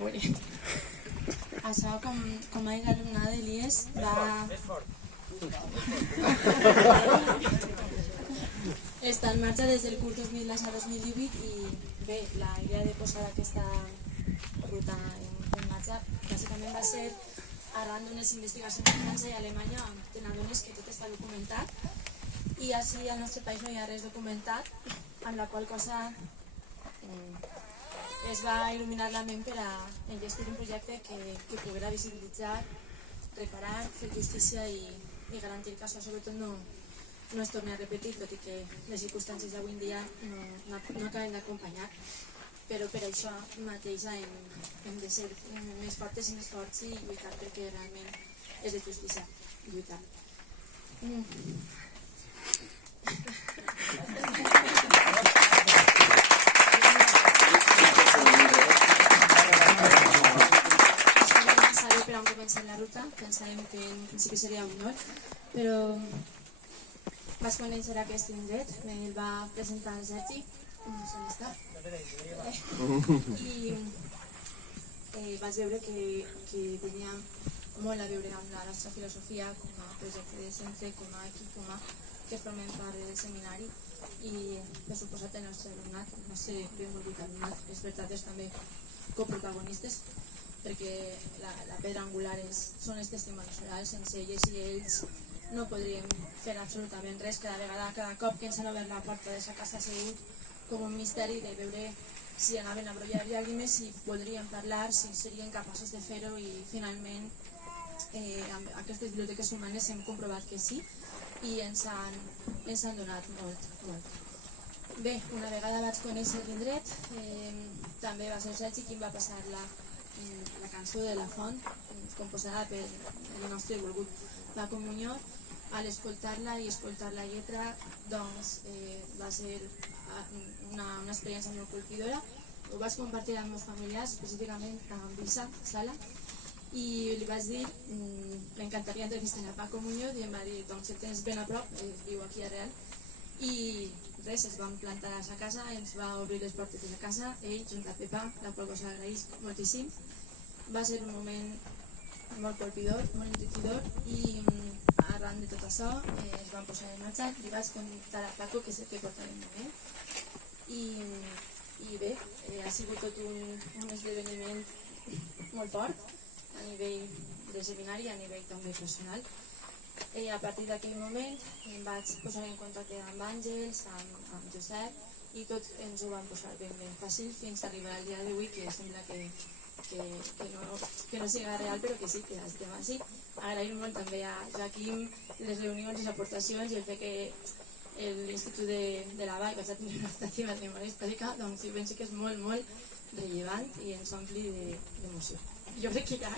veure. Això, com a alumnat de l'IES, va... està en marxa des del curs 2017-2018 i bé, la idea de posar aquesta ruta en marxa bàsicament va ser arran d'unes investigacions de França i Alemanya on te n'adones que tot està documentat i així al nostre país no hi ha res documentat, amb la qual cosa es va il·luminar la ment per a enllestir un projecte que poguera visibilitzar, reparar, fer justícia i garantir que això sobretot no es torni a repetir, tot i que les circumstàncies d'avui en dia no acaben d'acompanyar. Però per això mateix hem de ser més fortes i més forts i lluitar perquè realment és de justícia lluitar. Per on començar la ruta, pensàvem que en principi seria un honor, però vaig conèixer aquest indret, me'l va presentar el Sergi, no sé on està, i vaig veure que tenia molt a veure amb la nostra filosofia com a projecte de centre, com a equip humà que formem part del seminari i per suposat el nostre alumnat, el nostre benvolgut alumnat, les veritats també coprotagonistes, perquè la pedra angular són els testimonis orals, sense elles i ells no podríem fer absolutament res. Cada cop que ens han obert la porta de sa casa ha sigut com un misteri de veure si anaven a brollar llàgrimes, si voldrien parlar, si serien capaços de fer-ho i finalment amb aquestes biblioteques humanes hem comprovat que sí i ens han donat molt. Bé, una vegada vaig conèixer l'indret, també va ser Sergi qui em va passar la cançó de la font, composada per el nostre volgut Paco Muñoz. A l'escoltar-la i escoltar la lletra, doncs va ser una experiència molt colpidora. Ho vaig compartir amb els meus familiars, específicament amb Isa Sala, i li vaig dir, m'encantaria entrevistar a Paco Muñoz i em va dir, doncs el tens ben a prop, viu aquí a Real, i res, es van plantar a sa casa, ens va obrir les portes de la casa, ell junt a Pepa, la qual cosa agraïs moltíssim. Va ser un moment molt colpidor, molt enriquidor i arran de tot això es van posar en marxa. Li vaig contar a Paco, que és el que porta el moment, i bé, ha sigut tot un esdeveniment molt fort a nivell de seminari i a nivell també personal. A partir d'aquell moment em vaig posar en contacte amb Àngels, amb Josep, i tot ens ho van posar ben fàcil fins a arribar al dia d'avui, que sembla que no siga real, però que sí, que estem així. Agraïm molt també a Joaquim les reunions, les aportacions i el fet que l'Institut de la Vall vaig a tenir una estativa de memòria històrica, doncs jo penso que és molt, molt rellevant i ens ompli d'emoció. Jo crec que ja,